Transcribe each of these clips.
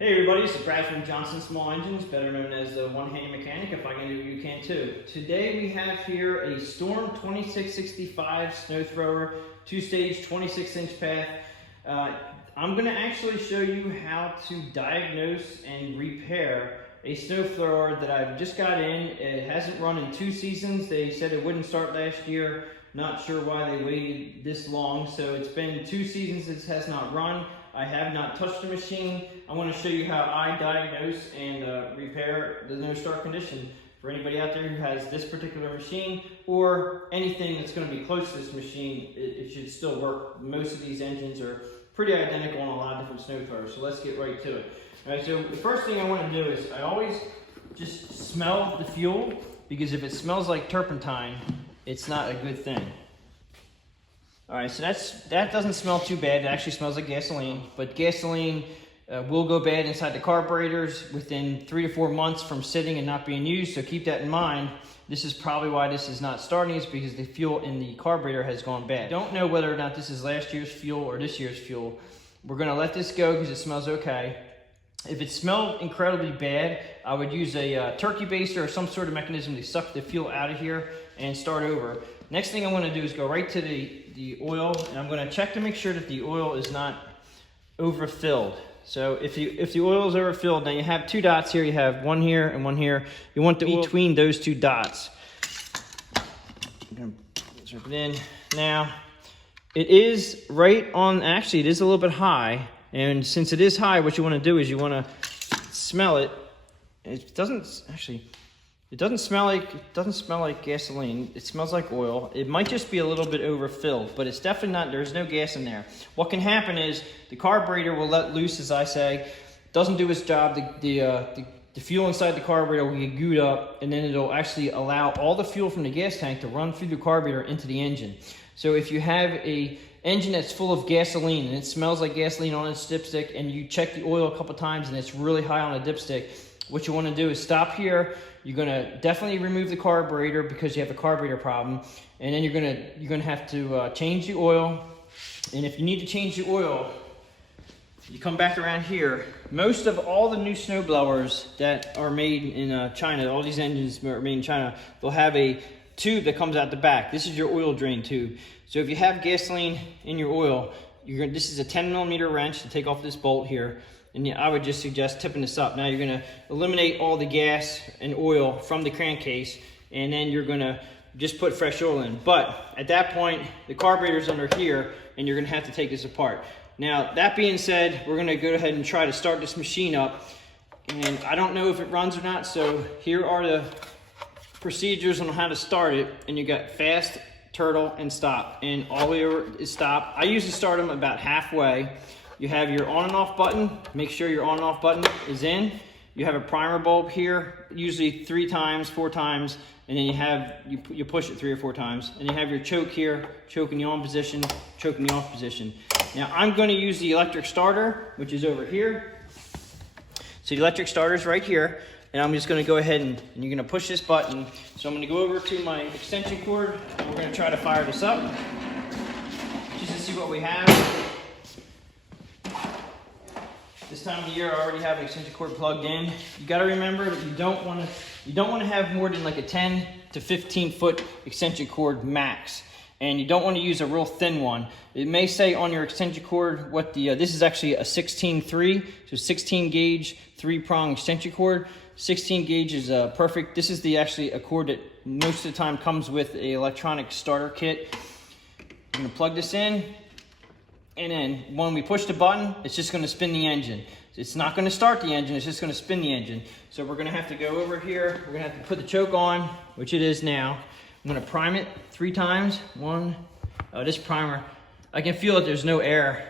Hey everybody, it's Brad from Johnson Small Engines, better known as the One-Handed Mechanic. If I can do it, you can too. Today we have here a Storm 2665 snow thrower, two-stage 26-inch path. I'm going to actually show you how to diagnose and repair a snow thrower that I've just got in. It hasn't run in 2 seasons. They said it wouldn't start last year. Not sure why they waited this long. So it's been 2 seasons this has not run. I have not touched the machine. I want to show you how I diagnose and repair the no start condition. For anybody out there who has this particular machine or anything that's going to be close to this machine, it should still work. Most of these engines are pretty identical on a lot of different snow throwers. So let's get right to it. All right, so the first thing I want to do is I always just smell the fuel, because if it smells like turpentine, it's not a good thing. All right, so that doesn't smell too bad. It actually smells like gasoline, but gasoline will go bad inside the carburetors within 3 to 4 months from sitting and not being used, so keep that in mind. This is probably why this is not starting, is because the fuel in the carburetor has gone bad. Don't know whether or not this is last year's fuel or this year's fuel. We're gonna let this go because it smells okay. If it smelled incredibly bad, I would use a turkey baster or some sort of mechanism to suck the fuel out of here and start over. Next thing I want to do is go right to the oil, and I'm going to check to make sure that the oil is not overfilled. So if the oil is overfilled, now you have 2 dots here. You have one here and one here. You want to between those 2 dots. I'm going to drop it in. Now, it is right on, actually it is a little bit high. And since it is high, what you want to do is you want to smell it. It doesn't smell like gasoline. It smells like oil. It might just be a little bit overfilled, but it's definitely not. There's no gas in there. What can happen is the carburetor will let loose, as I say, doesn't do its job. The fuel inside the carburetor will get gooed up, and then it'll actually allow all the fuel from the gas tank to run through the carburetor into the engine. So if you have a engine that's full of gasoline and it smells like gasoline on its dipstick, and you check the oil a couple times and it's really high on the dipstick, what you want to do is stop here. You're going to definitely remove the carburetor because you have a carburetor problem, and then you're going to have to change the oil. And if you need to change the oil, you come back around here. Most of all the new snow blowers that are made in China, all these engines are made in China, they'll have a tube that comes out the back. This is your oil drain tube. So if you have gasoline in your oil, this is a 10mm wrench to take off this bolt here. And I would just suggest tipping this up. Now you're going to eliminate all the gas and oil from the crankcase, and then you're going to just put fresh oil in. But at that point, the carburetor's under here, and you're going to have to take this apart. Now, that being said, we're going to go ahead and try to start this machine up. And I don't know if it runs or not, so here are the procedures on how to start it. And you got fast, turtle, and stop. And all the way over is stop. I usually start them about halfway. You have your on and off button. Make sure your on and off button is in. You have a primer bulb here, usually 3 times, 4 times, and then you push it 3 or 4 times. And you have your choke here, choke in the on position, choke in the off position. Now I'm going to use the electric starter, which is over here. So the electric starter is right here, and I'm just going to go ahead and you're going to push this button. So I'm going to go over to my extension cord, and we're going to try to fire this up, just to see what we have. This time of the year, I already have an extension cord plugged in. You got to remember that you don't want to have more than like a 10 to 15 foot extension cord max, and you don't want to use a real thin one. It may say on your extension cord what this is actually a 16-3, so 16 gauge 3-prong extension cord. 16 gauge is perfect. This is actually a cord that most of the time comes with an electronic starter kit. I'm going to plug this in. And then when we push the button, it's just going to spin the engine. It's not going to start the engine, it's just going to spin the engine. So we're going to have to go over here. We're going to have to put the choke on, which it is now. I'm going to prime it 3 times. 1. Oh, this primer, I can feel that there's no air.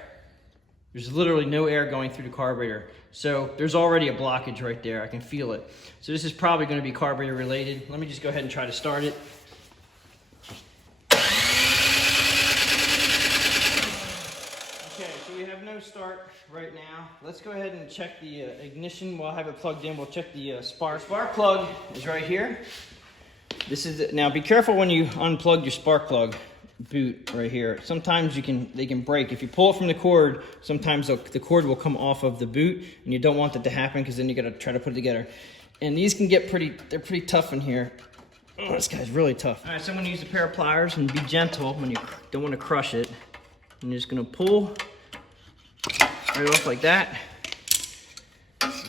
There's literally no air going through the carburetor. So there's already a blockage right there. I can feel it. So this is probably going to be carburetor related. Let me just go ahead and try to start it. We have no start right now. Let's go ahead and check the ignition. We'll have it plugged in. We'll check the spark. Spark plug is right here. Now be careful when you unplug your spark plug. boot right here. Sometimes they can break. If you pull it from the cord, sometimes the cord will come off of the boot, and you don't want that to happen because then you gotta try to put it together. And these can get they're pretty tough in here. Oh, this guy's really tough. All right, so I'm gonna use a pair of pliers and be gentle when you don't want to crush it. I'm just gonna pull right off like that,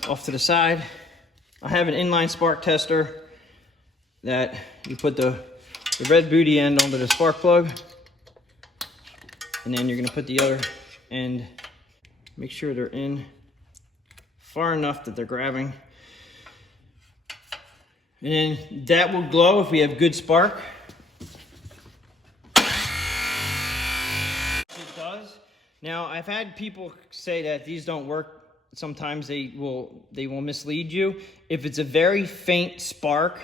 off to the side. I have an inline spark tester that you put the red booty end onto the spark plug, and then you're gonna put the other end, make sure they're in far enough that they're grabbing. And then that will glow if we have good spark. It does. Now, I've had people say that these don't work. Sometimes they will mislead you. If it's a very faint spark,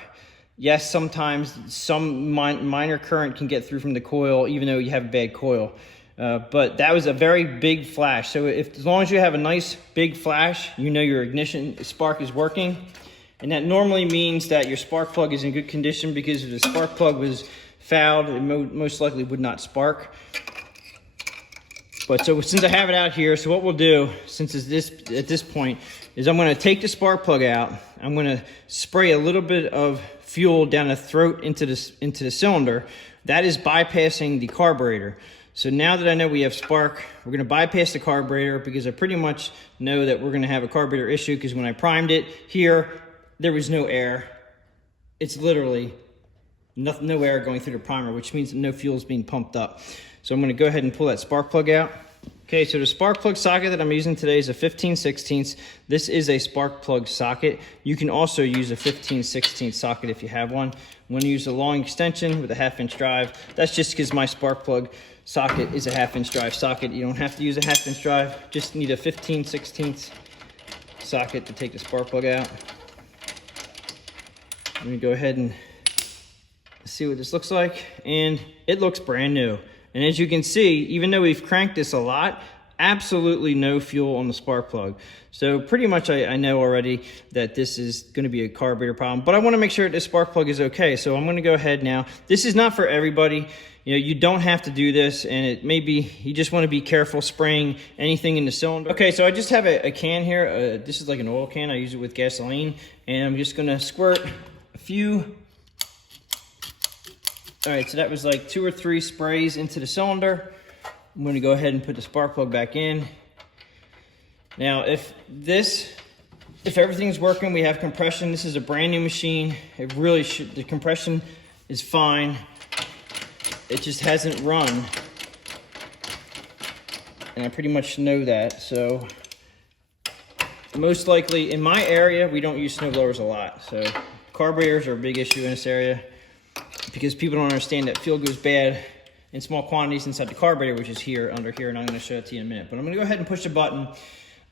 yes, sometimes some minor current can get through from the coil, even though you have a bad coil. But that was a very big flash. So as long as you have a nice big flash, you know your ignition spark is working. And that normally means that your spark plug is in good condition, because if the spark plug was fouled, it most likely would not spark. But so since I have it out here, so what we'll do, since it's at this point, is I'm gonna take the spark plug out. I'm gonna spray a little bit of fuel down the throat into the cylinder. That is bypassing the carburetor. So now that I know we have spark, we're gonna bypass the carburetor, because I pretty much know that we're gonna have a carburetor issue, because when I primed it here, there was no air. It's literally no air going through the primer, which means no fuel is being pumped up. So I'm gonna go ahead and pull that spark plug out. Okay, so the spark plug socket that I'm using today is a 15/16. This is a spark plug socket. You can also use a 15/16 socket if you have one. I'm gonna use a long extension with a 1/2-inch drive. That's just because my spark plug socket is a 1/2-inch drive socket. You don't have to use a 1/2-inch drive, just need a 15/16 socket to take the spark plug out. I'm gonna go ahead and see what this looks like, and it looks brand new. And as you can see, even though we've cranked this a lot, absolutely no fuel on the spark plug. So pretty much I know already that this is gonna be a carburetor problem, but I wanna make sure that this spark plug is okay. So I'm gonna go ahead now. This is not for everybody. You know, you don't have to do this, and it may be, you just wanna be careful spraying anything in the cylinder. Okay, so I just have a can here. This is like an oil can. I use it with gasoline, and I'm just gonna squirt a few. All right, so that was like 2 or 3 sprays into the cylinder. I'm gonna go ahead and put the spark plug back in. Now, if everything's working, we have compression. This is a brand new machine. It really should, the compression is fine. It just hasn't run. And I pretty much know that, so most likely in my area, we don't use snow blowers a lot. So carburetors are a big issue in this area, because people don't understand that fuel goes bad in small quantities inside the carburetor, which is here, under here, and I'm gonna show it to you in a minute. But I'm gonna go ahead and push the button.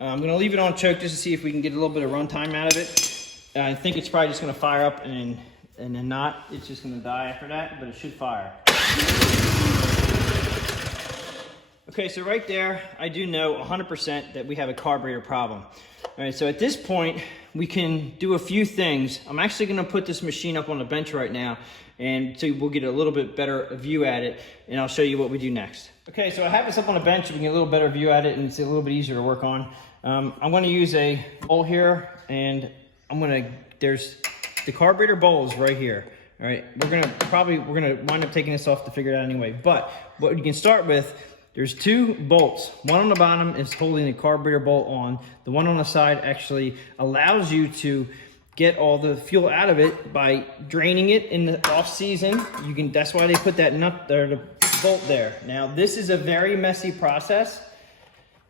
I'm gonna leave it on choke just to see if we can get a little bit of run time out of it. I think it's probably just gonna fire up, and then not, it's just gonna die after that, but it should fire. Okay, so right there, I do know 100% that we have a carburetor problem. All right, so at this point, we can do a few things. I'm actually gonna put this machine up on the bench right now, and so we'll get a little bit better view at it, and I'll show you what we do next. Okay, so I have this up on the bench, so we can get a little better view at it, and it's a little bit easier to work on. I'm gonna use a bowl here, and there's the carburetor bowls right here. All right, we're gonna wind up taking this off to figure it out anyway, but what you can start with, there's 2 bolts. One on the bottom is holding the carburetor bolt on. The one on the side actually allows you to get all the fuel out of it by draining it in the off season. That's why they put that nut there, the bolt there. Now, this is a very messy process.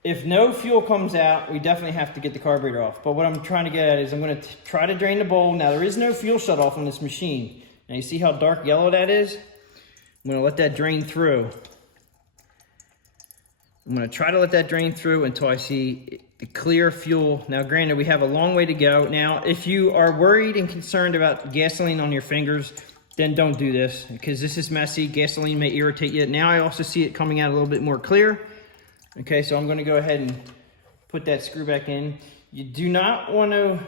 If no fuel comes out, we definitely have to get the carburetor off. But what I'm trying to get at is I'm gonna try to drain the bowl. Now, there is no fuel shut off on this machine. Now, you see how dark yellow that is? I'm gonna let that drain through. I'm gonna try to let that drain through until I see the clear fuel. Now, granted, we have a long way to go. Now, if you are worried and concerned about gasoline on your fingers, then don't do this, because this is messy. Gasoline may irritate you. Now I also see it coming out a little bit more clear. Okay, so I'm gonna go ahead and put that screw back in. You do not wanna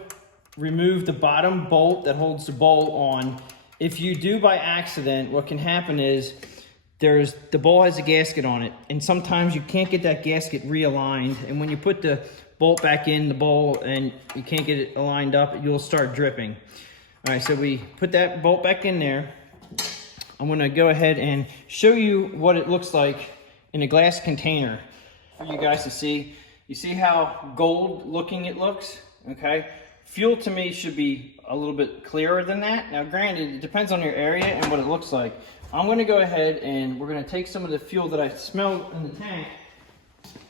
remove the bottom bolt that holds the bowl on. If you do by accident, what can happen is the bowl has a gasket on it, and sometimes you can't get that gasket realigned, and when you put the bolt back in the bowl and you can't get it aligned up, you'll start dripping. All right, so we put that bolt back in there. I'm gonna go ahead and show you what it looks like in a glass container for you guys to see. You see how gold looking it looks, okay? Fuel to me should be a little bit clearer than that. Now granted, it depends on your area and what it looks like. I'm gonna go ahead and we're gonna take some of the fuel that I smelled in the tank.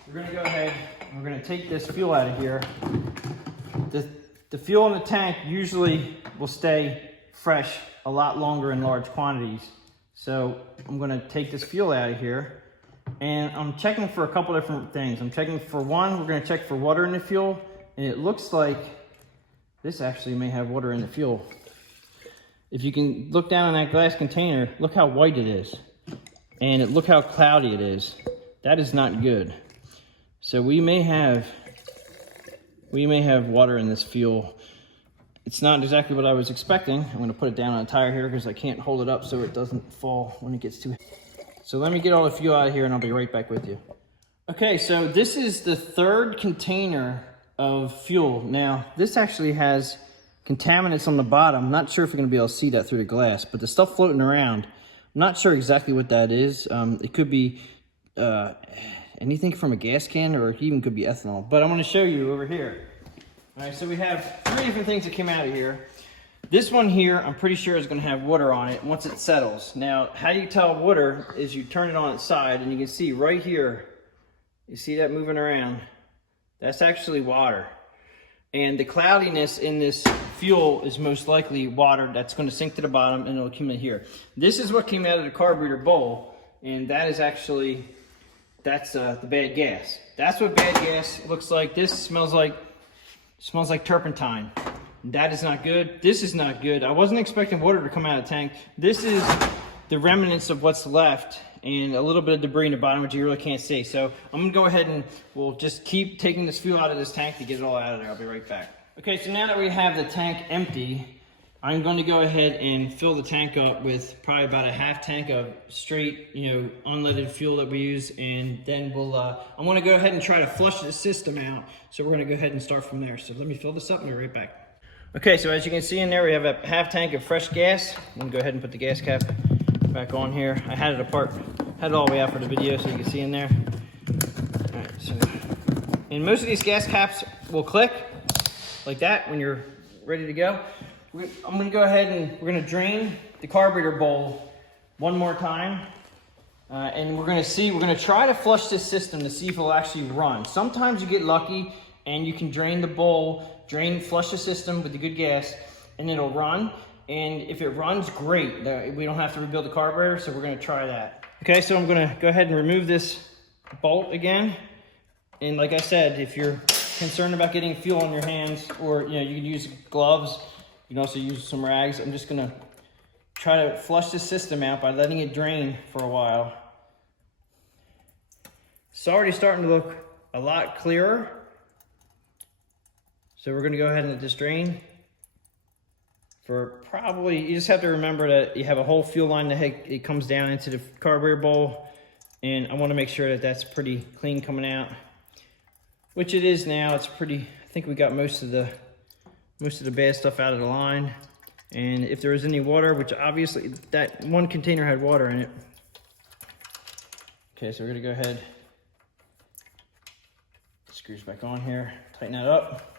We're gonna go ahead and we're gonna take this fuel out of here. The fuel in the tank usually will stay fresh a lot longer in large quantities. So I'm gonna take this fuel out of here, and I'm checking for a couple different things. I'm checking for one, we're gonna check for water in the fuel, and it looks like this actually may have water in the fuel. If you can look down in that glass container, look how white it is. And look how cloudy it is. That is not good. So we may have water in this fuel. It's not exactly what I was expecting. I'm gonna put it down on a tire here because I can't hold it up so it doesn't fall when it gets too heavy. So let me get all the fuel out of here and I'll be right back with you. Okay, so this is the third container of fuel. Now, this actually has contaminants on the bottom. I'm not sure if you're gonna be able to see that through the glass, but the stuff floating around, I'm not sure exactly what that is. It could be anything from a gas can, or it even could be ethanol, but I'm gonna show you over here. All right, so we have 3 different things that came out of here. This one here, I'm pretty sure is gonna have water on it once it settles. Now, how you tell water is you turn it on its side, and you can see right here, you see that moving around? That's actually water. And the cloudiness in this fuel is most likely water that's gonna sink to the bottom and it'll accumulate here. This is what came out of the carburetor bowl, and that is actually, that's the bad gas. That's what bad gas looks like. This smells like turpentine. That is not good. This is not good. I wasn't expecting water to come out of the tank. This is the remnants of what's left and a little bit of debris in the bottom, which you really can't see. So I'm gonna go ahead and we'll just keep taking this fuel out of this tank to get it all out of there. I'll be right back. Okay, so now that we have the tank empty, I'm going to go ahead and fill the tank up with probably about a half tank of straight, unleaded fuel that we use, and then we'll, I'm going to go ahead and try to flush the system out. So we're going to go ahead and start from there. So let me fill this up and be right back. Okay, so as you can see in there, we have a half tank of fresh gas. I'm going to go ahead and put the gas cap back on here. I had it apart, had it all the way out for the video so you can see in there. All right, so, and most of these gas caps will click like that when you're ready to go. I'm going to go ahead and we're going to drain the carburetor bowl one more time. And we're going to try to flush this system to see if it'll actually run. Sometimes you get lucky and you can drain the bowl, flush the system with the good gas, and it'll run. And if it runs, great. We don't have to rebuild the carburetor, so we're going to try that. Okay, so I'm going to go ahead and remove this bolt again. And like I said, if you're concerned about getting fuel on your hands, or you can use gloves, you can also use some rags. I'm just gonna try to flush this system out by letting it drain for a while. It's already starting to look a lot clearer. So we're gonna go ahead and let this drain for probably, you just have to remember that you have a whole fuel line that it comes down into the carburetor bowl. And I wanna make sure that that's pretty clean coming out, which it is now. It's pretty, I think we got most of the bad stuff out of the line. And if there was any water, which obviously that one container had water in it. Okay, so we're gonna go ahead, screws back on here, tighten that up.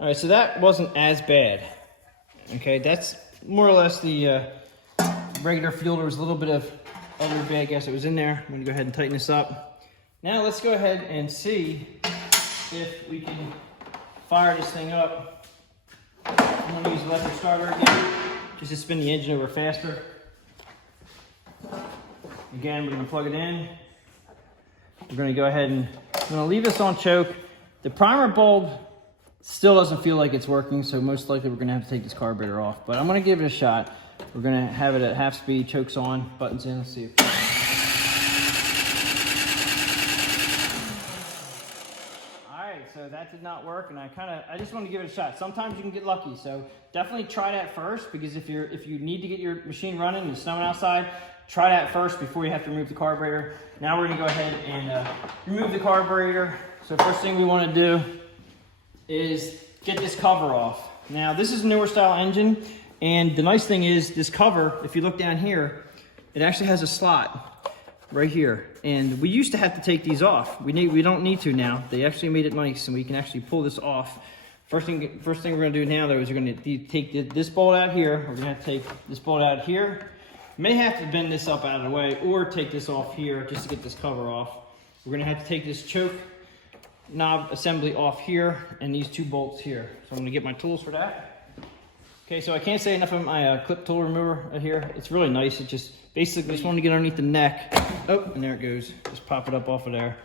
All right, so that wasn't as bad. Okay, that's more or less the regular fuel. There was a little bit of other bad gas that was in there. I'm gonna go ahead and tighten this up. Now let's go ahead and see if we can fire this thing up. I'm gonna use electric starter again, just to spin the engine over faster. Again, we're gonna plug it in. We're gonna go ahead and I'm gonna leave this on choke. The primer bulb still doesn't feel like it's working, so most likely we're gonna have to take this carburetor off, but I'm gonna give it a shot. We're gonna have it at half speed, chokes on, buttons in, let's see. Alright, so that did not work, and I just want to give it a shot. Sometimes you can get lucky, so definitely try that first, because if you need to get your machine running and it's snowing outside, try that first before you have to remove the carburetor. Now we're going to go ahead and remove the carburetor. So first thing we want to do is get this cover off. Now this is a newer style engine, and the nice thing is this cover, if you look down here, it actually has a slot right here, and we used to have to take these off. We don't need to now. They actually made it nice, and we can actually pull this off. First thing we're going to do now, though, is we're going to take this bolt out here. We're going to have to take this bolt out here. May have to bend this up out of the way, or take this off here just to get this cover off. We're going to have to take this choke knob assembly off here, and these two bolts here. So I'm going to get my tools for that. Okay, so I can't say enough of my clip tool remover here. It's really nice. It just basically just want to get underneath the neck. Oh, and there it goes. Just pop it up off of there.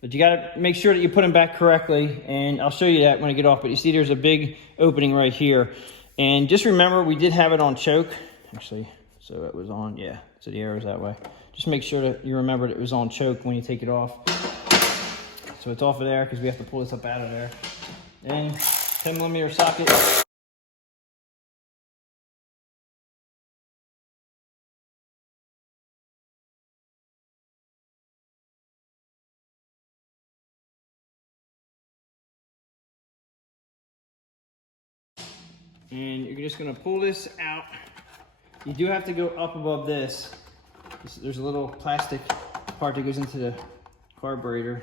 But you got to make sure that you put them back correctly, and I'll show you that when I get off. But you see there's a big opening right here. And just remember, we did have it on choke. Actually, so it was on, yeah, so the arrow's that way. Just make sure that you remember that it was on choke when you take it off. So it's off of there because we have to pull this up out of there. And 10mm socket. And you're just gonna pull this out. You do have to go up above this. There's a little plastic part that goes into the carburetor.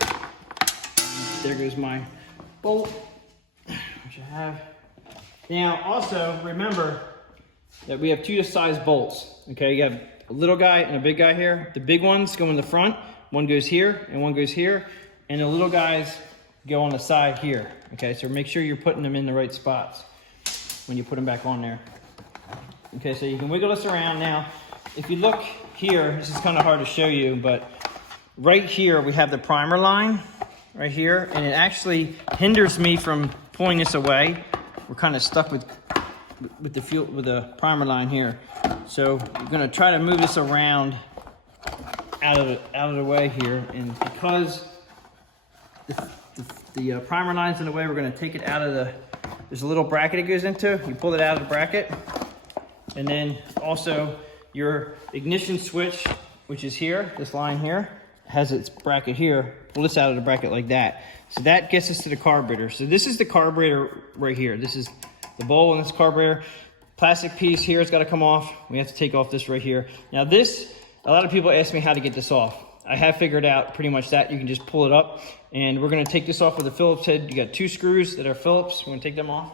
There goes my bolt, which I have. Now, also remember that we have two size bolts. Okay, you have a little guy and a big guy here. The big ones go in the front. One goes here and one goes here. And the little guys go on the side here. Okay, so make sure you're putting them in the right spots when you put them back on there. Okay, so you can wiggle this around. Now, if you look here, this is kind of hard to show you, but right here we have the primer line right here, and it actually hinders me from pulling this away. We're kind of stuck with the primer line here. So you're gonna try to move this around out of the way here, and because the primer line's in the way, we're gonna take it out of the, there's a little bracket it goes into. You pull it out of the bracket, and then also your ignition switch, which is here, this line here, has its bracket here. Pull this out of the bracket like that. So that gets us to the carburetor. So this is the carburetor right here. This is the bowl in this carburetor. Plastic piece here has got to come off. We have to take off this right here. Now this, a lot of people ask me how to get this off. I have figured out pretty much that. You can just pull it up, and we're going to take this off with a Phillips head. You got two screws that are Phillips. We're going to take them off.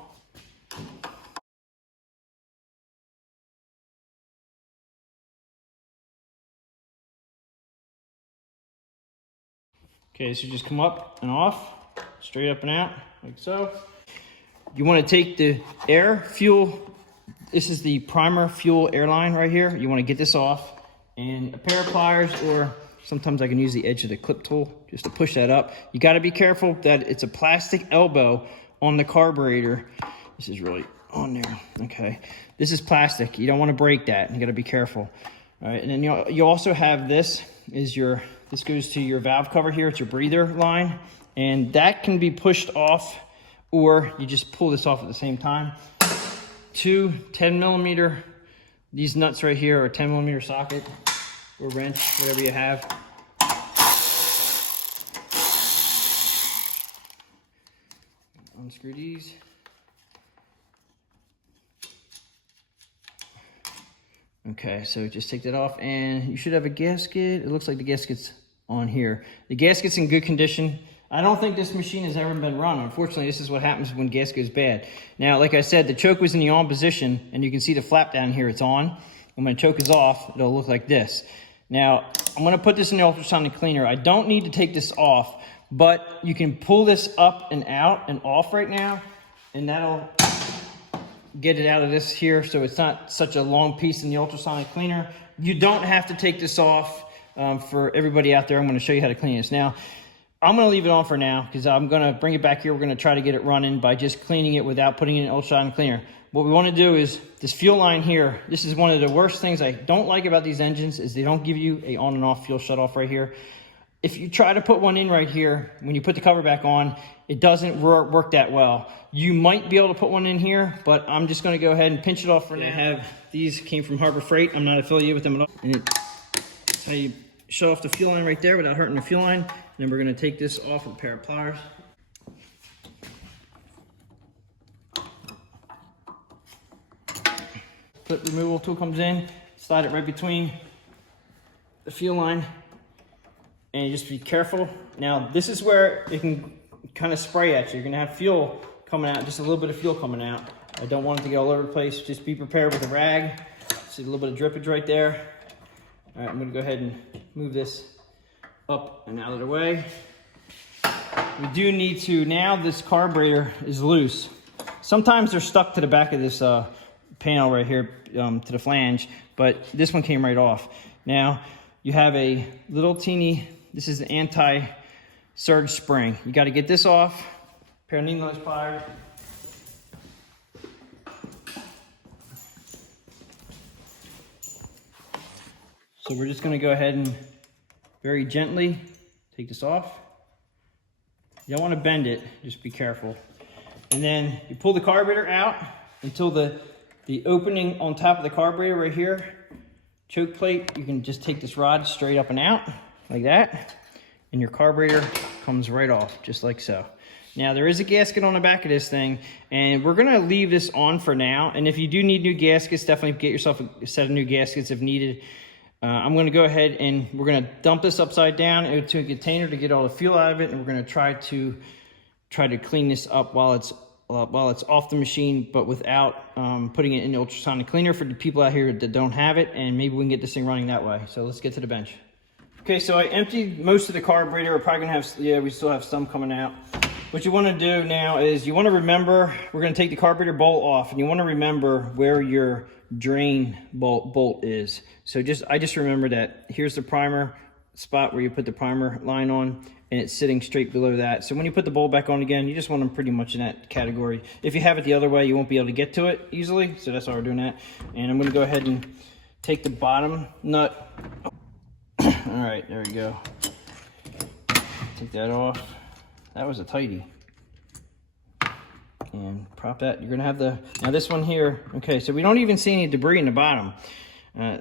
Okay, so just come up and off, straight up and out, like so. You want to take the air fuel, this is the primer fuel Airline right here. You want to get this off, and a pair of pliers, or sometimes I can use the edge of the clip tool just to push that up. You got to be careful that it's a plastic elbow on the carburetor. This is really on there, okay. This is plastic, you don't want to break that, you got to be careful. All right, and then you also have this, this goes to your valve cover here. It's your breather line, and that can be pushed off, or you just pull this off at the same time. Two 10mm, these nuts right here are 10mm socket or wrench, whatever you have. Unscrew these. Okay, so just take that off, and you should have a gasket. It looks like the gasket's on here. The gasket's in good condition. I don't think this machine has ever been run. Unfortunately, this is what happens when gas goes bad. Now, like I said, the choke was in the on position, and you can see the flap down here, it's on. And when the choke is off, it'll look like this. Now, I'm gonna put this in the ultrasonic cleaner. I don't need to take this off, but you can pull this up and out and off right now, and that'll get it out of this here, so it's not such a long piece in the ultrasonic cleaner. You don't have to take this off. For everybody out there, I'm going to show you how to clean this. Now, I'm going to leave it on for now because I'm going to bring it back here. We're going to try to get it running by just cleaning it without putting it in an ultrasonic cleaner. What we want to do is this fuel line here. This is one of the worst things I don't like about these engines is they don't give you a on and off fuel shutoff right here. if you try to put one in right here, when you put the cover back on, it doesn't work that well. You might be able to put one in here, but I'm just gonna go ahead and pinch it off for now. I have, these came from Harbor Freight. I'm not affiliated with them at all. And that's how you shut off the fuel line right there without hurting the fuel line. And then we're gonna take this off with a pair of pliers. Clip removal tool comes in, slide it right between the fuel line, and just be careful. Now, this is where it can kind of spray at you. You're gonna have fuel coming out, just a little bit of fuel coming out. I don't want it to get all over the place. Just be prepared with a rag. See a little bit of drippage right there. All right, I'm gonna go ahead and move this up and out of the way. We do need to, now this carburetor is loose. Sometimes they're stuck to the back of this panel right here, to the flange, but this one came right off. Now, you have a little teeny, this is the anti-surge spring. You gotta get this off, pair of needle nose pliers. So we're just gonna go ahead and very gently take this off. You don't wanna bend it, just be careful. And then you pull the carburetor out until the opening on top of the carburetor right here, choke plate, you can just take this rod straight up and out, like that, and your carburetor comes right off, just like so. Now, there is a gasket on the back of this thing, and we're gonna leave this on for now, and if you do need new gaskets, definitely get yourself a set of new gaskets if needed. I'm gonna go ahead and we're gonna dump this upside down into a container to get all the fuel out of it, and we're gonna try to clean this up while it's off the machine, but without putting it in the ultrasonic cleaner for the people out here that don't have it, and maybe we can get this thing running that way. So let's get to the bench. Okay, so I emptied most of the carburetor. We're probably gonna have, yeah, we still have some coming out. What you wanna do now is you wanna remember, we're gonna take the carburetor bolt off, and you wanna remember where your drain bolt is. So I just remember that here's the primer spot where you put the primer line on, and it's sitting straight below that. So when you put the bolt back on again, you just want them pretty much in that category. If you have it the other way, you won't be able to get to it easily. So that's why we're doing that. And I'm gonna go ahead and take the bottom nut. All right, there we go. Take that off. That was a tighty. And prop that. You're gonna have now this one here. Okay, so we don't even see any debris in the bottom.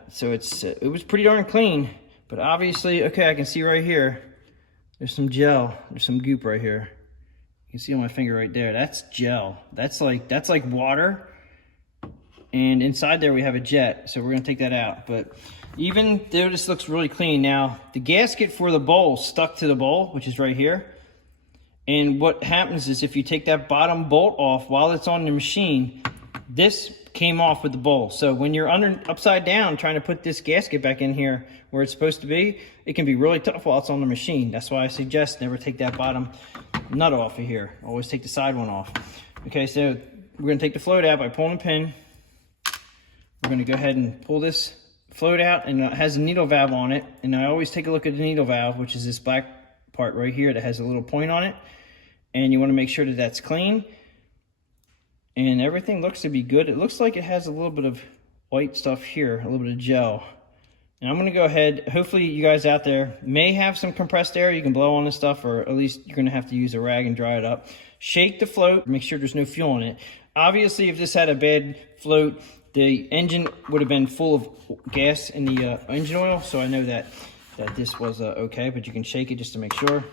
So it was pretty darn clean, but obviously, okay, I can see right here, there's some gel, there's some goop right here. You can see on my finger right there, that's gel. That's like water. And inside there we have a jet, so we're gonna take that out. But even though this looks really clean, now the gasket for the bowl stuck to the bowl, which is right here. And what happens is if you take that bottom bolt off while it's on the machine, this came off with the bowl. So when you're upside down trying to put this gasket back in here where it's supposed to be, it can be really tough while it's on the machine. That's why I suggest never take that bottom nut off of here. Always take the side one off. Okay, so we're gonna take the float out by pulling a pin. We're gonna go ahead and pull this float out, and it has a needle valve on it. And I always take a look at the needle valve, which is this black part right here that has a little point on it. And you wanna make sure that that's clean. And everything looks to be good. It looks like it has a little bit of white stuff here, a little bit of gel. And I'm gonna go ahead, hopefully you guys out there may have some compressed air you can blow on this stuff, or at least you're gonna have to use a rag and dry it up. Shake the float, make sure there's no fuel in it. Obviously, if this had a bad float, the engine would have been full of gas in the engine oil, so I know that this was okay, but you can shake it just to make sure.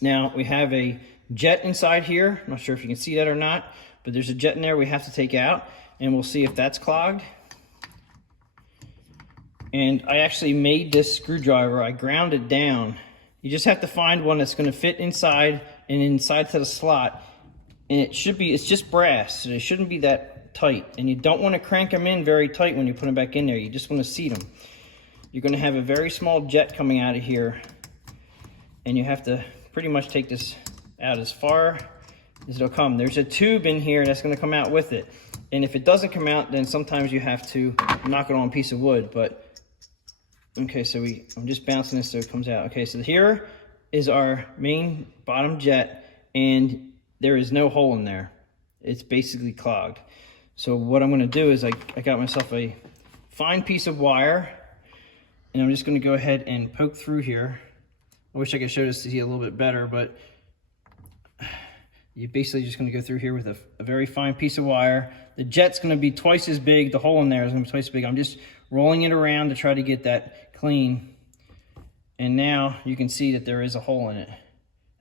Now, we have a jet inside here. I'm not sure if you can see that or not, but there's a jet in there we have to take out, and we'll see if that's clogged. And I actually made this screwdriver. I ground it down. You just have to find one that's gonna fit inside and inside to the slot. And it's just brass, so it shouldn't be that tight. And you don't wanna crank them in very tight when you put them back in there. You just wanna seat them. You're gonna have a very small jet coming out of here, and you have to pretty much take this out as far as it'll come. There's a tube in here that's gonna come out with it. And if it doesn't come out, then sometimes you have to knock it on a piece of wood. But okay, so I'm just bouncing this so it comes out. Okay, so here is our main bottom jet, and there is no hole in there. It's basically clogged. So what I'm gonna do is I got myself a fine piece of wire, and I'm just gonna go ahead and poke through here I wish I could show this to you a little bit better, but you're basically just going to go through here with a very fine piece of wire. The jet's going to be twice as big. The hole in there is going to be twice as big. I'm just rolling it around to try to get that clean. And now you can see that there is a hole in it.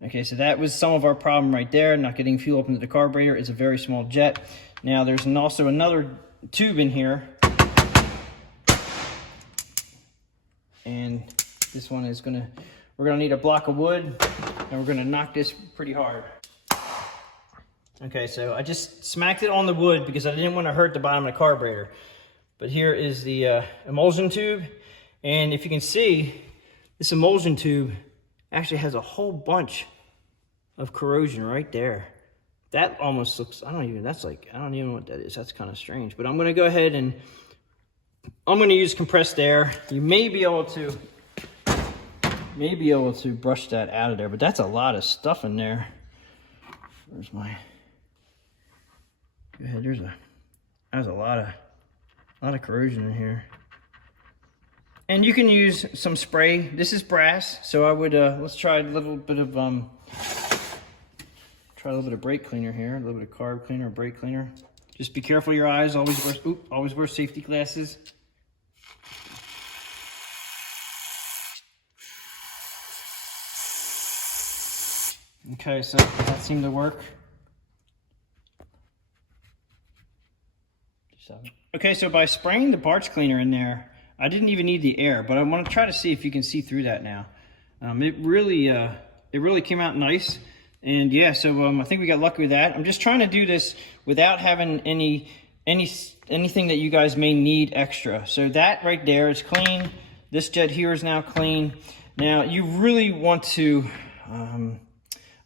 Okay, so that was some of our problem right there, not getting fuel up into the carburetor. It's a very small jet. Now there's also another tube in here. And this one is we're gonna need a block of wood, and we're gonna knock this pretty hard. Okay, so I just smacked it on the wood because I didn't want to hurt the bottom of the carburetor. But here is the emulsion tube, and if you can see, this emulsion tube actually has a whole bunch of corrosion right there. That almost looks, I don't even know what that is. That's kind of strange. But I'm gonna go ahead and I'm gonna use compressed air. You may be able to brush that out of there, but that's a lot of stuff in there. Where's my, go ahead, there's a lot of corrosion in here. And you can use some spray. This is brass, so I would, let's try a little bit of brake cleaner here, a little bit of carb cleaner, brake cleaner. Just be careful of your eyes, always wear safety glasses. Okay, so that seemed to work. Okay, so by spraying the parts cleaner in there, I didn't even need the air, but I want to try to see if you can see through that now. It really came out nice, and yeah, so I think we got lucky with that. I'm just trying to do this without having anything that you guys may need extra. So that right there is clean. This jet here is now clean. Now you really want to,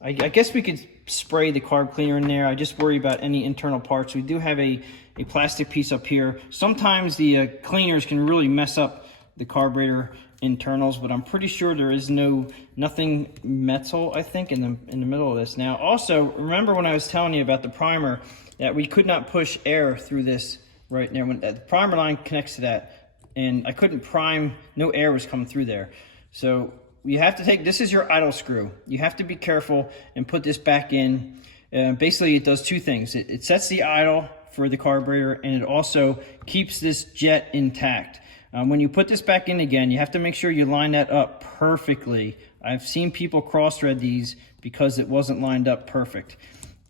I guess we could spray the carb cleaner in there. I just worry about any internal parts. We do have a plastic piece up here. Sometimes the cleaners can really mess up the carburetor internals, but I'm pretty sure there is nothing metal, I think, in the middle of this. Now, also, remember when I was telling you about the primer, that we could not push air through this right there. When the primer line connects to that, and I couldn't prime, no air was coming through there. So you have to this is your idle screw. You have to be careful and put this back in. Basically, it does two things. It sets the idle for the carburetor, and it also keeps this jet intact. When you put this back in again, you have to make sure you line that up perfectly. I've seen people cross-thread these because it wasn't lined up perfect,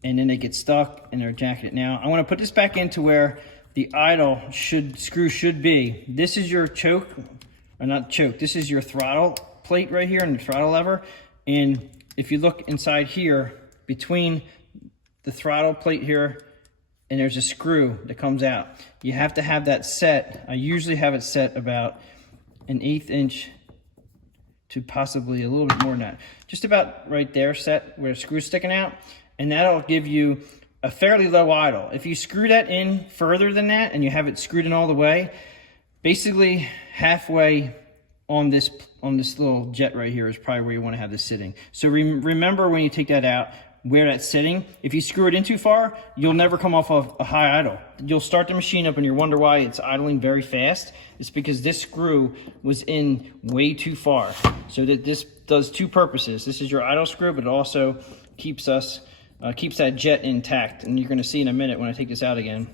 and then they get stuck and they're jacking it. Now, I want to put this back into where the idle screw should be. This is your choke, or not choke, this is your throttle plate right here and the throttle lever. And if you look inside here, between the throttle plate here, and there's a screw that comes out. You have to have that set. I usually have it set about 1/8 inch to possibly a little bit more than that. Just about right there set where the screw's sticking out, and that'll give you a fairly low idle. If you screw that in further than that and you have it screwed in all the way, basically halfway on this little jet right here is probably where you want to have this sitting. So remember when you take that out, where that's sitting. If you screw it in too far, you'll never come off of a high idle. You'll start the machine up and you wonder why it's idling very fast. It's because this screw was in way too far. So that this does two purposes. This is your idle screw, but it also keeps that jet intact. And you're going to see in a minute when I take this out again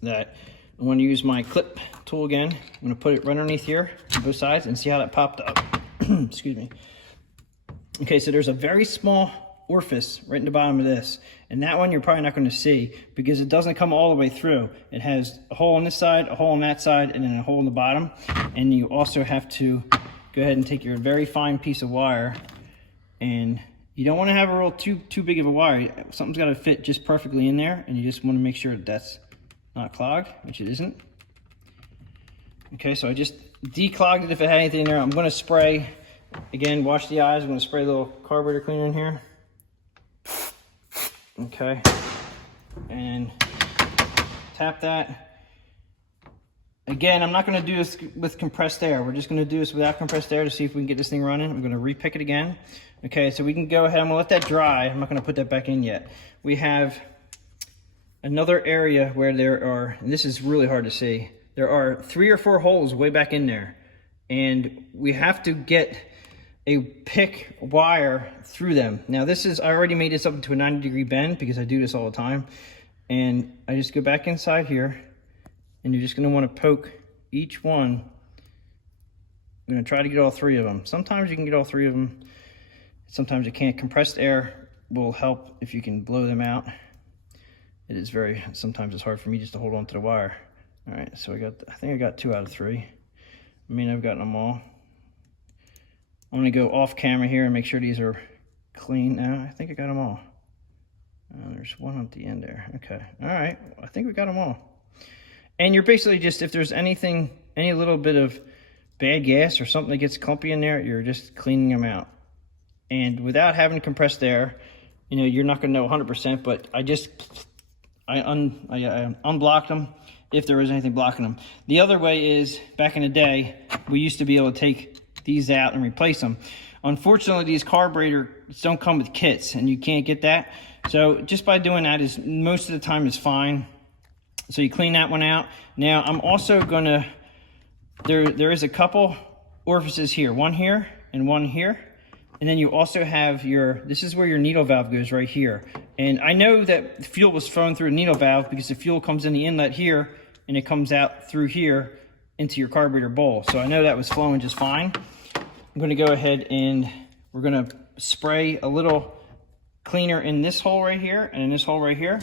that I want to use my clip tool again. I'm going to put it right underneath here on both sides and see how that popped up. Excuse me. Okay, so there's a very small orifice right in the bottom of this, and that one you're probably not going to see because it doesn't come all the way through. It has a hole on this side, a hole on that side, and then a hole in the bottom. And you also have to go ahead and take your very fine piece of wire, and you don't want to have a real too big of a wire. Something's got to fit just perfectly in there, and you just want to make sure that that's not clogged, which it isn't. Okay, so I just declogged it if it had anything in there. I'm going to spray again, wash the eyes. I'm going to spray a little carburetor cleaner in here. Okay, and tap that. Again, I'm not going to do this with compressed air. We're just going to do this without compressed air to see if we can get this thing running. I'm going to repick it again. Okay, so we can go ahead. I'm going to let that dry. I'm not going to put that back in yet. We have another area where there are, and this is really hard to see, there are 3 or 4 holes way back in there. And we have to get a pick wire through them. Now this is, I already made this up into a 90-degree bend because I do this all the time. And I just go back inside here, and you're just gonna wanna poke each one. I'm gonna try to get all 3 of them. Sometimes you can get all 3 of them. Sometimes you can't. Compressed air will help if you can blow them out. It is sometimes it's hard for me just to hold on to the wire. All right, so I think I got 2 out of 3. I mean, I've gotten them all. I'm gonna go off camera here and make sure these are clean. Now, I think I got them all. There's one at the end there. Okay, all right, I think we got them all. And you're basically just, if there's anything, any little bit of bad gas or something that gets clumpy in there, you're just cleaning them out. And without having compressed air, you know, you're not gonna know 100%, but I unblocked them if there was anything blocking them. The other way is, back in the day, we used to be able to take these out and replace them. Unfortunately, these carburetors don't come with kits, and you can't get that. So just by doing that is, most of the time is fine. So you clean that one out. Now I'm also gonna, there is a couple orifices here, one here and one here. And then you also have this is where your needle valve goes, right here. And I know that fuel was flowing through a needle valve because the fuel comes in the inlet here and it comes out through here into your carburetor bowl. So I know that was flowing just fine. I'm gonna go ahead and we're gonna spray a little cleaner in this hole right here and in this hole right here.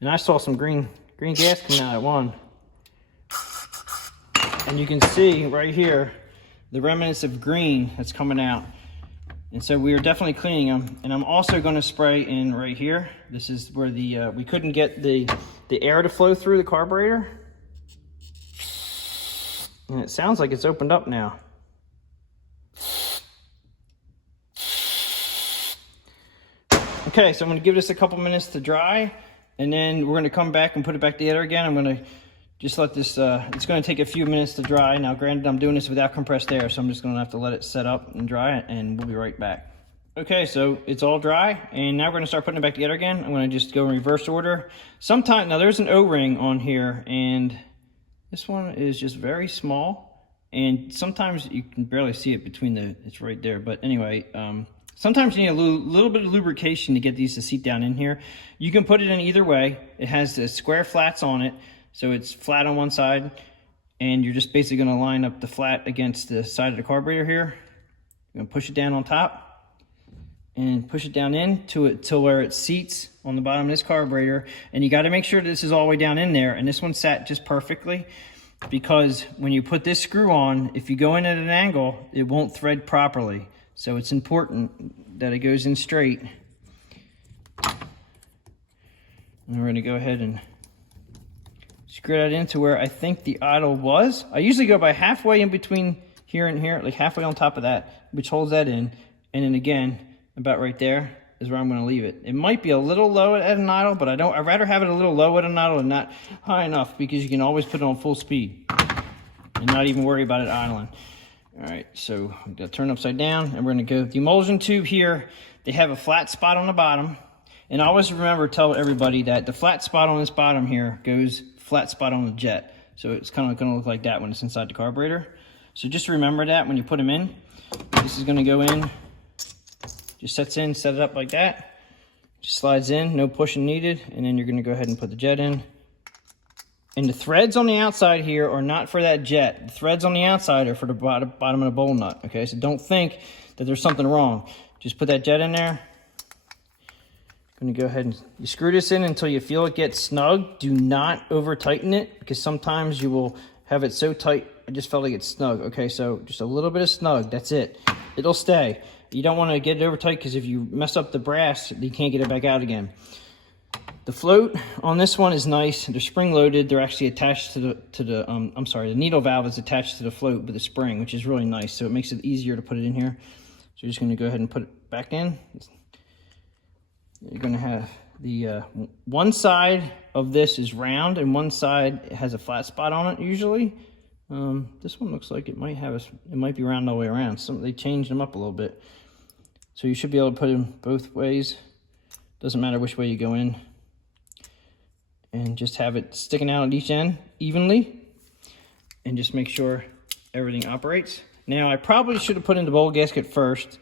And I saw some green gas coming out at one. And you can see right here, the remnants of green that's coming out. And so we are definitely cleaning them. And I'm also gonna spray in right here. This is where we couldn't get the air to flow through the carburetor. And it sounds like it's opened up now. Okay, so I'm gonna give this a couple minutes to dry. And then we're gonna come back and put it back together again. I'm gonna just let this, it's gonna take a few minutes to dry. Now granted, I'm doing this without compressed air, so I'm just gonna have to let it set up and dry it, and we'll be right back. Okay, so it's all dry, and now we're gonna start putting it back together again. I'm gonna just go in reverse order. Now there's an O-ring on here, and this one is just very small, and sometimes you can barely see it it's right there, but anyway, sometimes you need a little bit of lubrication to get these to seat down in here. You can put it in either way. It has the square flats on it, so it's flat on one side, and you're just basically gonna line up the flat against the side of the carburetor here. You're gonna push it down on top, and push it down into it till where it seats on the bottom of this carburetor. And you gotta make sure this is all the way down in there, and this one sat just perfectly, because when you put this screw on, if you go in at an angle, it won't thread properly. So it's important that it goes in straight. And we're gonna go ahead and screw that into where I think the idle was. I usually go by halfway in between here and here, like halfway on top of that, which holds that in. And then again, about right there is where I'm gonna leave it. It might be a little low at an idle, but I'd rather have it a little low at an idle and not high enough, because you can always put it on full speed and not even worry about it idling. All right, so I'm gonna turn it upside down, and we're gonna go, the emulsion tube here, they have a flat spot on the bottom. And always remember, tell everybody that the flat spot on this bottom here goes flat spot on the jet. So it's kind of gonna look like that when it's inside the carburetor. So just remember that when you put them in. This is gonna go in, just sets in, set it up like that. Just slides in, no pushing needed. And then you're gonna go ahead and put the jet in. And the threads on the outside here are not for that jet. The threads on the outside are for the bottom of the bowl nut, okay? So don't think that there's something wrong. Just put that jet in there. I'm gonna go ahead and you screw this in until you feel it get snug. Do not over tighten it, because sometimes you will have it so tight. I just felt like it's snug. Okay, so just a little bit of snug, that's it. It'll stay. You don't wanna get it over tight, because if you mess up the brass, you can't get it back out again. The float on this one is nice. They're spring loaded. They're actually attached to the needle valve is attached to the float with a spring, which is really nice. So it makes it easier to put it in here. So you're just gonna go ahead and put it back in. You're gonna have the one side of this is round and one side has a flat spot on it usually. This one looks like it might be round all the way around. They changed them up a little bit. So you should be able to put them both ways. Doesn't matter which way you go in. and just have it sticking out at each end evenly, and just make sure everything operates. Now, I probably should have put in the bowl gasket first,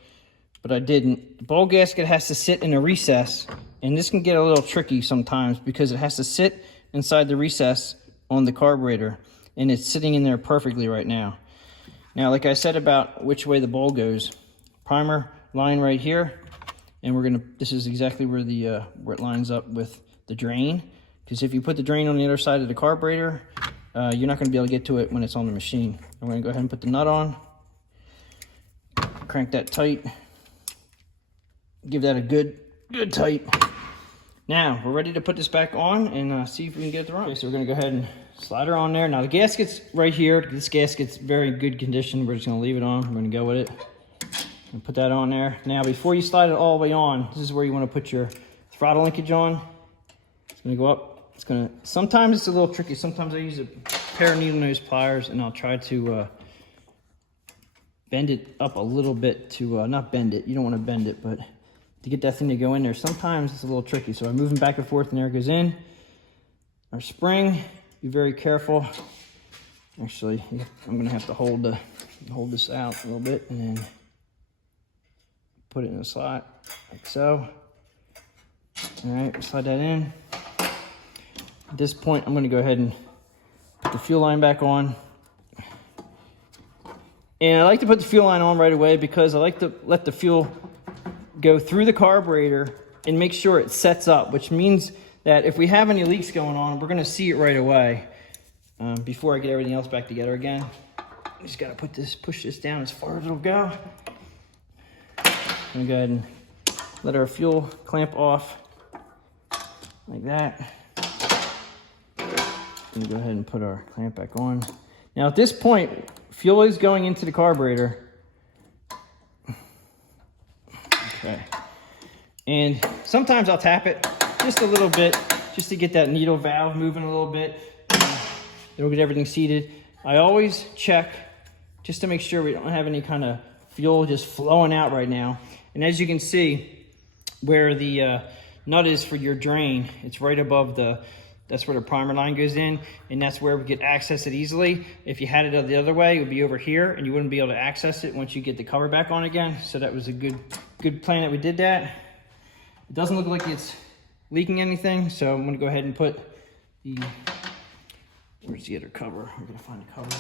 but I didn't. The bowl gasket has to sit in a recess, and this can get a little tricky sometimes because it has to sit inside the recess on the carburetor, and it's sitting in there perfectly right now. Now, like I said about which way the bowl goes, primer line right here, and this is exactly where where it lines up with the drain, because if you put the drain on the other side of the carburetor, you're not going to be able to get to it when it's on the machine. I'm going to go ahead and put the nut on, crank that tight, give that a good tight. Now we're ready to put this back on and see if we can get it to run. Okay, so we're going to go ahead and slide her on there. Now the gasket's right here. This gasket's very good condition. We're just going to leave it on. We're going to go with it and put that on there. Now before you slide it all the way on, this is where you want to put your throttle linkage on. It's going to go up. Sometimes it's a little tricky. Sometimes I use a pair of needle nose pliers and I'll try to bend it up a little bit to, not bend it, you don't want to bend it, but to get that thing to go in there, sometimes it's a little tricky. So I'm moving back and forth and there it goes in. Our spring, be very careful. Actually, I'm gonna have to hold this out a little bit and then put it in the slot, like so. All right, slide that in. At this point, I'm gonna go ahead and put the fuel line back on. And I like to put the fuel line on right away because I like to let the fuel go through the carburetor and make sure it sets up, which means that if we have any leaks going on, we're gonna see it right away. Before I get everything else back together again, I just gotta push this down as far as it'll go. I'm gonna go ahead and let our fuel clamp off like that. And go ahead and put our clamp back on. Now at this point, fuel is going into the carburetor. Okay. And sometimes I'll tap it just a little bit, just to get that needle valve moving a little bit. It'll get everything seated. I always check just to make sure we don't have any kind of fuel just flowing out right now. And as you can see, where the nut is for your drain, it's right above that's where the primer line goes in, and that's where we could access it easily. If you had it the other way, it would be over here, and you wouldn't be able to access it once you get the cover back on again. So that was a good plan that we did that. It doesn't look like it's leaking anything, so I'm gonna go ahead and put where's the other cover? We're gonna find a cover.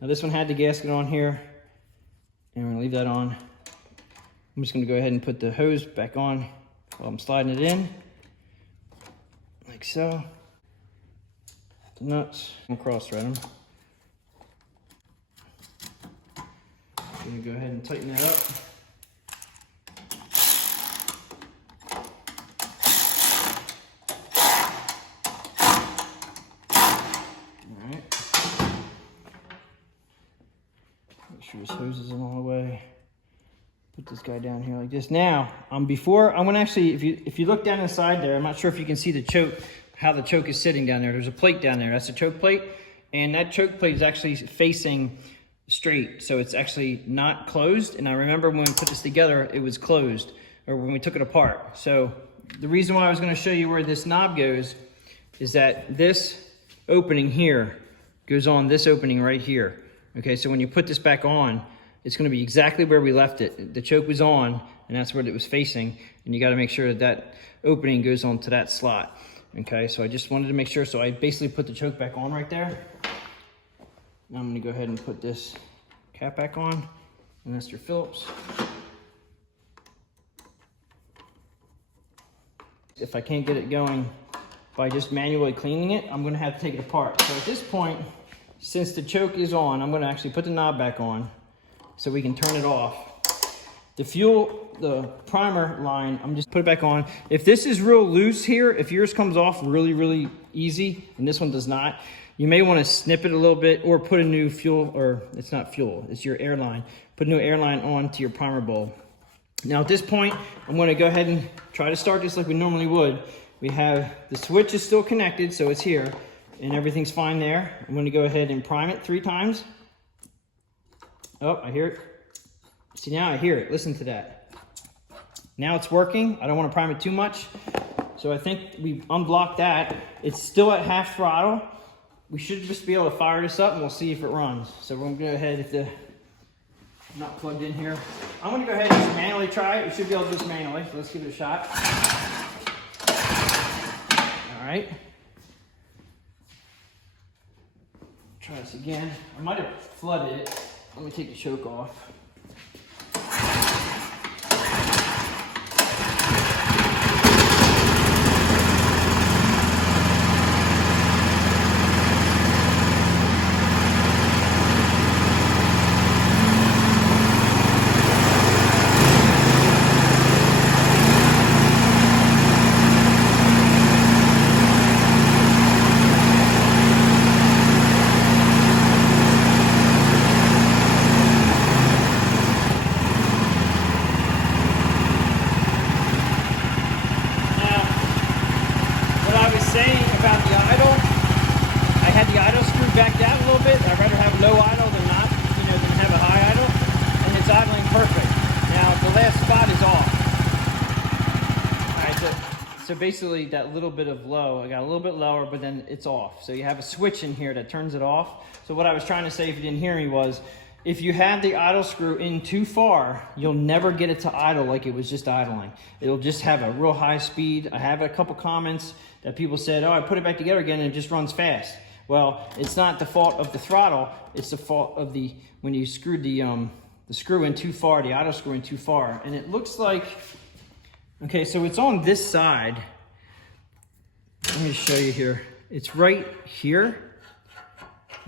Now this one had the gasket on here, and we're gonna leave that on. I'm just gonna go ahead and put the hose back on while I'm sliding it in, like so. The nuts, I'm gonna cross thread them. I'm gonna go ahead and tighten that up. This hose isn't all the way. Put this guy down here like this. Now, I'm gonna actually, if you look down inside there, I'm not sure if you can see the choke, how the choke is sitting down there. There's a plate down there. That's a choke plate, and that choke plate is actually facing straight, so it's actually not closed. And I remember when we put this together, it was closed, or when we took it apart. So the reason why I was going to show you where this knob goes is that this opening here goes on this opening right here. Okay, so when you put this back on, it's gonna be exactly where we left it. The choke was on, and that's where it was facing, and you gotta make sure that that opening goes onto that slot. Okay, so I just wanted to make sure, so I basically put the choke back on right there. Now I'm gonna go ahead and put this cap back on, and that's your Phillips. If I can't get it going by just manually cleaning it, I'm gonna have to take it apart. So at this point, since the choke is on, I'm gonna actually put the knob back on so we can turn it off. The primer line, I'm just put it back on. If this is real loose here, if yours comes off really easy and this one does not, you may wanna snip it a little bit or put a new fuel, or it's not fuel, it's your Airline. Put a new Airline onto your primer bowl. Now at this point, I'm gonna go ahead and try to start this like we normally would. We have, the switch is still connected, so it's here, and everything's fine there. I'm gonna go ahead and prime it 3 times. Oh, I hear it. See, now I hear it, listen to that. Now it's working. I don't wanna prime it too much. So I think we unblocked that. It's still at half throttle. We should just be able to fire this up and we'll see if it runs. So we're gonna go ahead, if the not plugged in here. I'm gonna go ahead and just manually try it. We should be able to do this manually, so let's give it a shot. All right. Try this again. I might have flooded it. Let me take the choke off. About the idle, I had the idle screwed back down a little bit. I'd rather have low idle than not, than have a high idle, and it's idling perfect. Now the last spot is off. All right, so basically that little bit of low, I got a little bit lower, but then it's off. So you have a switch in here that turns it off. So what I was trying to say, if you didn't hear me, was if you have the idle screw in too far, you'll never get it to idle like it was just idling. It'll just have a real high speed. I have a couple comments that people said, oh, I put it back together again and it just runs fast. Well, it's not the fault of the throttle, it's the fault of when you screwed the screw in too far, the idle screw in too far. And it looks like, okay, so it's on this side. Let me show you here. It's right here.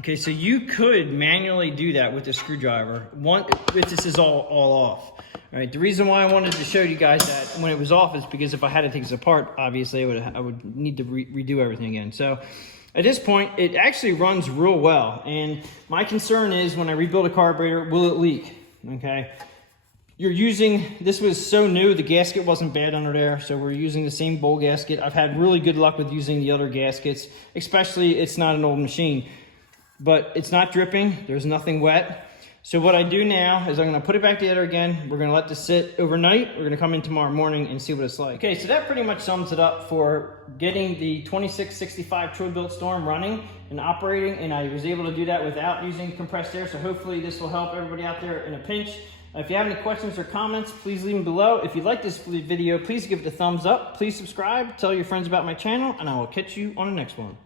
Okay, so you could manually do that with a screwdriver if this is all off. All right, the reason why I wanted to show you guys that when it was off is because if I had to take this apart, obviously I would need to redo everything again. So at this point, it actually runs real well. And my concern is when I rebuild a carburetor, will it leak? Okay, this was so new, the gasket wasn't bad under there, so we're using the same bowl gasket. I've had really good luck with using the other gaskets, especially it's not an old machine. But it's not dripping, there's nothing wet. So what I do now is I'm gonna put it back together again. We're gonna let this sit overnight. We're gonna come in tomorrow morning and see what it's like. Okay, so that pretty much sums it up for getting the 2665 Troy-bilt Storm running and operating, and I was able to do that without using compressed air, so hopefully this will help everybody out there in a pinch. If you have any questions or comments, please leave them below. If you like this video, please give it a thumbs up. Please subscribe, tell your friends about my channel, and I will catch you on the next one.